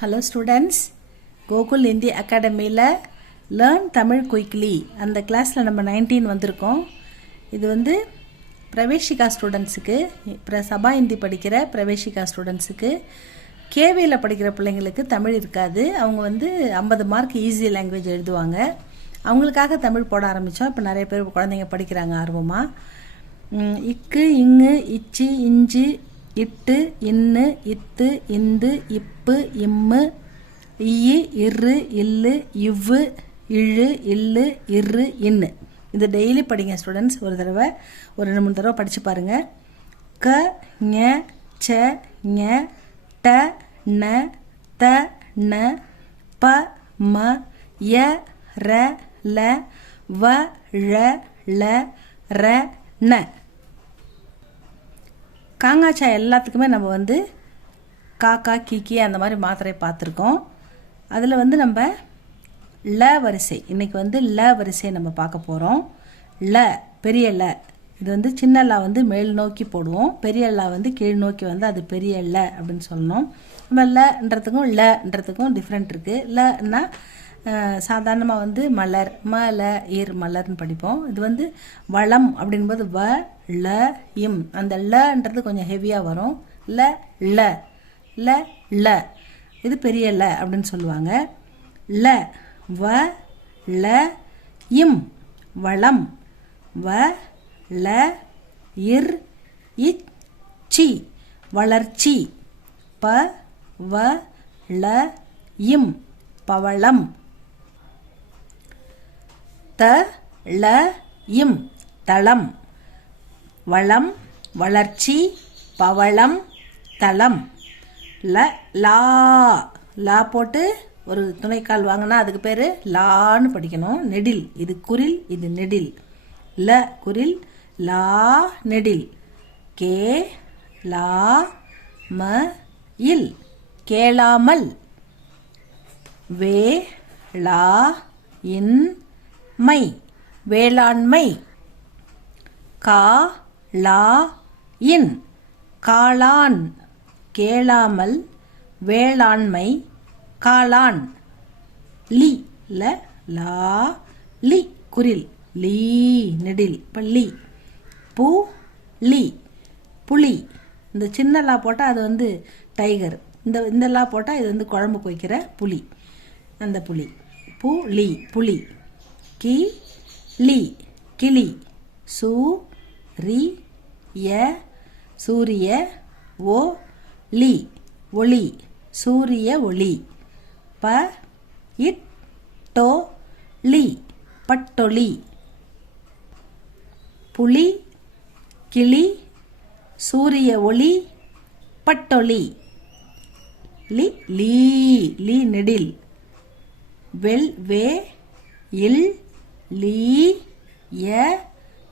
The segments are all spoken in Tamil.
ஹலோ ஸ்டூடெண்ட்ஸ், கோகுல் இந்தி அகாடமியில் லேர்ன் தமிழ் குயிக்லி அந்த கிளாஸில் நம்ம 19 வந்திருக்கோம். இது வந்து பிரவேஷிகா ஸ்டூடெண்ட்ஸுக்கு, சபா இந்தி படிக்கிற பிரவேஷிகா ஸ்டூடெண்ட்ஸுக்கு, கேவியில் படிக்கிற பிள்ளைங்களுக்கு தமிழ் இருக்காது. அவங்க வந்து 50 மார்க் ஈஸி லாங்குவேஜ் எழுதுவாங்க. அவங்களுக்காக தமிழ் போட ஆரம்பித்தோம். இப்போ நிறைய பேர் குழந்தைங்க படிக்கிறாங்க ஆர்வமாக. இக்கு, இங்கு, இச்சி, இஞ்சு, இட்டு, இன்னு, இத்து, இந்து, இப்பு, இம்மு, ஈ, இரு, இல்லு, இவ்வு, இழு, இல்லு, இரு, இன்னு. இது டெய்லி படிங்க ஸ்டூடெண்ட்ஸ். ஒரு தடவை, ஒரு 2-3 தடவை படித்து பாருங்கள். க, ஞ, ச, ஞ, ட, ந, த, ந, ப, ம, ய, ர, ல, வ, ழ, ல, ர, ந. காங்காச்சா எல்லாத்துக்குமே நம்ம வந்து காக்கா, கீக்கி அந்த மாதிரி மாத்திரை பார்த்துருக்கோம். அதில் வந்து நம்ம ல வரிசை, இன்றைக்கி வந்து ல வரிசை நம்ம பார்க்க போகிறோம். ல, பெரிய ல, இது வந்து சின்ன ல வந்து மேல் நோக்கி போடுவோம், பெரிய ல வந்து கீழ் நோக்கி வந்து அது பெரிய ல அப்படின்னு சொல்லணும். நம்ம லன்றதுக்கும் லன்றதுக்கும் டிஃப்ரெண்ட் இருக்குது. லன்னா சாதாரணமாக வந்து மலர், மல, ஈர், மலர்னு படிப்போம். இது வந்து வளம் அப்படின்போது வ, ல, இம், அந்த லன்றது கொஞ்சம் ஹெவியாக வரும். ல, ல, ல, ல, இது பெரிய ல அப்படின்னு சொல்லுவாங்க. ல, வ, ல, இம், வளம், வ, ல, இர், இச், சி, வளர்ச்சி, ப, வ, ல, இம், பவளம், த, ல, இம், தளம், வளம், வளர்ச்சி, பவளம், தளம். ல, லா, லா போட்டு ஒரு துணைக்கால் வாங்கினா அதுக்கு பேர் லான்னு படிக்கணும். நெடில், இது குரில், இது நெடில். ல குரில், லா நெடில். கே, லா, ம, இல், கேளாமல். வே, லா, இன், மை, வேளாண்மை. கா, லா, இன், காளான். கேளாமல், வேளாண்மை, காளான். லி, ல, லா, லி, குரில், லீ நெடில், பள்ளி. பூ, லி, புலி. இந்த சின்ன லா போட்டால் அது வந்து டைகர், இந்த லா போட்டால் இது வந்து குழம்புக்கு வைக்கிற புலி, அந்த புலி. பூ, லி, புலி. கி, லி, கிளி. சு, ரி, ய, சூரிய. ஓ, லி, ஒளி, சூரிய ஒளி. ப, இட், டோ, லி, பட்டொளி. புலி, கிளி, சூரிய ஒளி, பட்டொளி. லி, லீ, லீ நெடில். வெல், வே, இல், லீ, ய,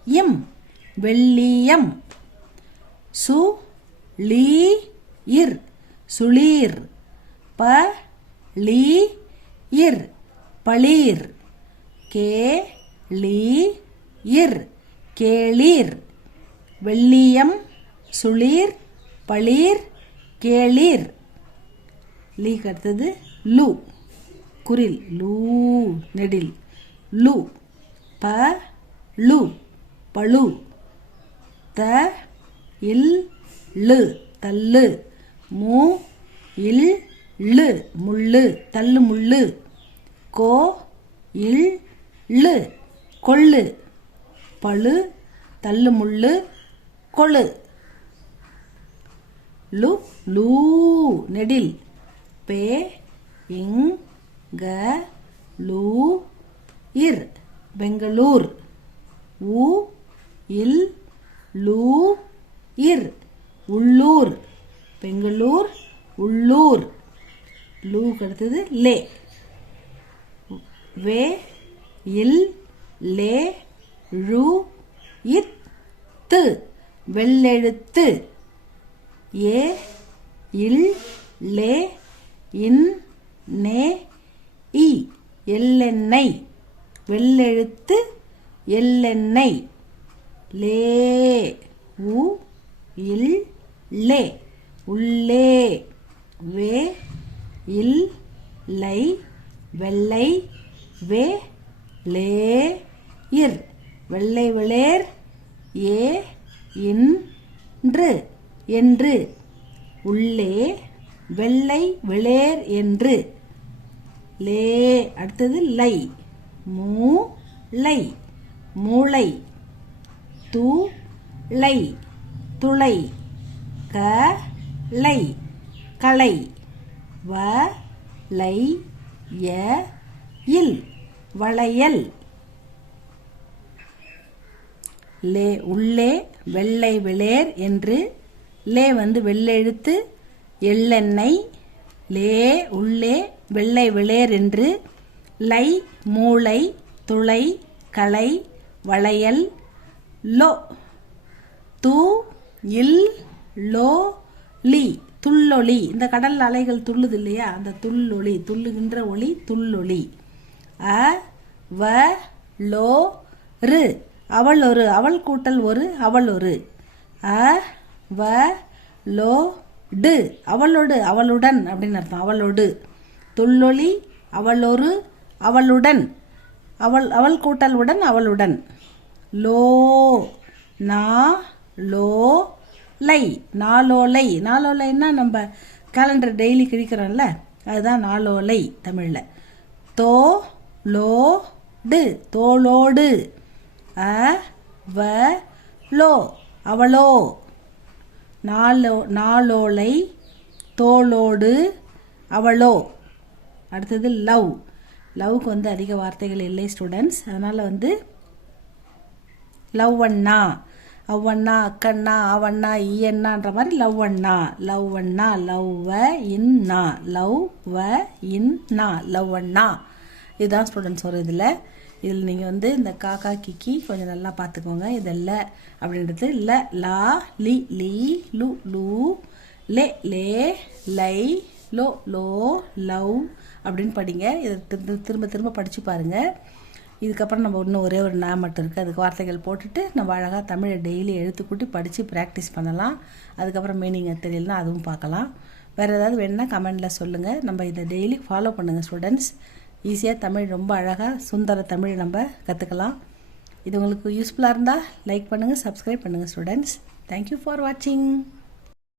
இம், வெள்ளியம். சு, லீ, இர், சுளீர். ப, லீ, இர், பளீர். கே, லீ, இர், கேளீர். வெள்ளியம், சுளீர், பளீர், கேளீர். லீக்கு அடுத்தது லு, குரில், லூ நெடில். லு, ப, லு, பழு. த, இல், லு, தள்ளு. மு, இல், லு, முள்ளு, தள்ளு முள்ளு. கோ, இல், லு, கொள்ளு. பழு, தள்ளு முள்ளு, கொழு. லு, லூ நெடில். பே, இங், க, லூ, இர், பெங்களூர். உ, இல், லூ, இர், உள்ளூர். பெங்களூர், உள்ளூர். லூக்கு அடுத்தது லே. வே, இல், லே, ழு, இத், து, வெள்ளெழுத்து. ஏ, இல், லே, இன், நே, இ, எள்ளெண்ணெய். வெள்ளெழுத்து, எள்ளெண்ணெய். லே, உ, இல், லே, உள்ளே. வே, இல் லை வெள்ளை வே லே இர் வெள்ளை வெளிர் ஏ இன்று என்று உள்ளே வெள்ளை வெளிர் என்று லே அடுத்தது லை மூ லை மூளை து லை துளை க லை களை வ லை ய இல் வளையல் லே உள்ளே வெள்ளை வெளிர் என்று லே வந்து வெள்ளெழுத்து எள்ளெண்ணெய் லே உள்ளே வெள்ளை வெளிர் என்று லை மூளை துளை களை வளையல் லோ து இல் லோ லி துள்ளொளி இந்த கடல் அலைகள் துள்ளுது இல்லையா அந்த துள்ளொளி துள்ளுகின்ற ஒளி துள்ளொளி அ வ லோ ரு அவள் ஒரு அவள் கூட்டல் ஒரு அவள் ஒரு அ வ லோ டு அவளோடு அவளுடன் அப்படின்னு அர்த்தம் அவளோடு துள்ளொளி அவளொரு அவளுடன் அவள் அவள் கூட்டல் உடன் அவளுடன் லோ நா லோ லை நாளோலை நாளோலைன்னா நம்ம கேலண்டர் டெய்லி கிழிக்கிறோம்ல அதுதான் நாளோலை தமிழில் தோ லோ டு தோளோடு அ வ லோ அவளோ நாளோலை தோளோடு அவளோ அடுத்தது லவ் லவ்க்கு வந்து அதிக வார்த்தைகள் இல்லை ஸ்டூடெண்ட்ஸ் அதனால் வந்து லவ் அண்ணா அவ்வண்ணா அக்கண்ணா அவண்ணா ஈயண்ணான்ற மாதிரி லவ் அண்ணா லவ் அண்ணா லவ் வ இன்னா லவ் வ இன்னா லவ் அண்ணா இதுதான் ஸ்டூடெண்ட்ஸ் வரும் இதில் நீங்கள் வந்து இந்த காக்கா கிக்கி கொஞ்சம் நல்லா பார்த்துக்கோங்க இதெல்லாம் அப்படின்றது ல லா லி லீ லு லூ லே லே லை லோ லோ லவ் அப்படின்னு படிங்க இதை திரும்ப திரும்ப படித்து பாருங்கள் இதுக்கப்புறம் நம்ம இன்னும் ஒரே ஒரு நா மட்டும் இருக்குது அதுக்கு வார்த்தைகள் போட்டுட்டு நம்ம அழகாக தமிழை டெய்லி எழுத்துக்கூட்டி படித்து ப்ராக்டிஸ் பண்ணலாம் அதுக்கப்புறம் மீனிங் தெரியலனா அதுவும் பார்க்கலாம் வேறு ஏதாவது வேணுன்னா கமெண்டில் சொல்லுங்கள் நம்ம இதை டெய்லி ஃபாலோ பண்ணுங்கள் ஸ்டூடெண்ட்ஸ் ஈஸியாக தமிழ் ரொம்ப அழகாக சுந்தர தமிழ் நம்ம கற்றுக்கலாம் இது உங்களுக்கு யூஸ்ஃபுல்லாக இருந்தால் லைக் பண்ணுங்கள் சப்ஸ்கிரைப் பண்ணுங்கள் ஸ்டூடெண்ட்ஸ் தேங்க்யூ ஃபார் வாட்சிங்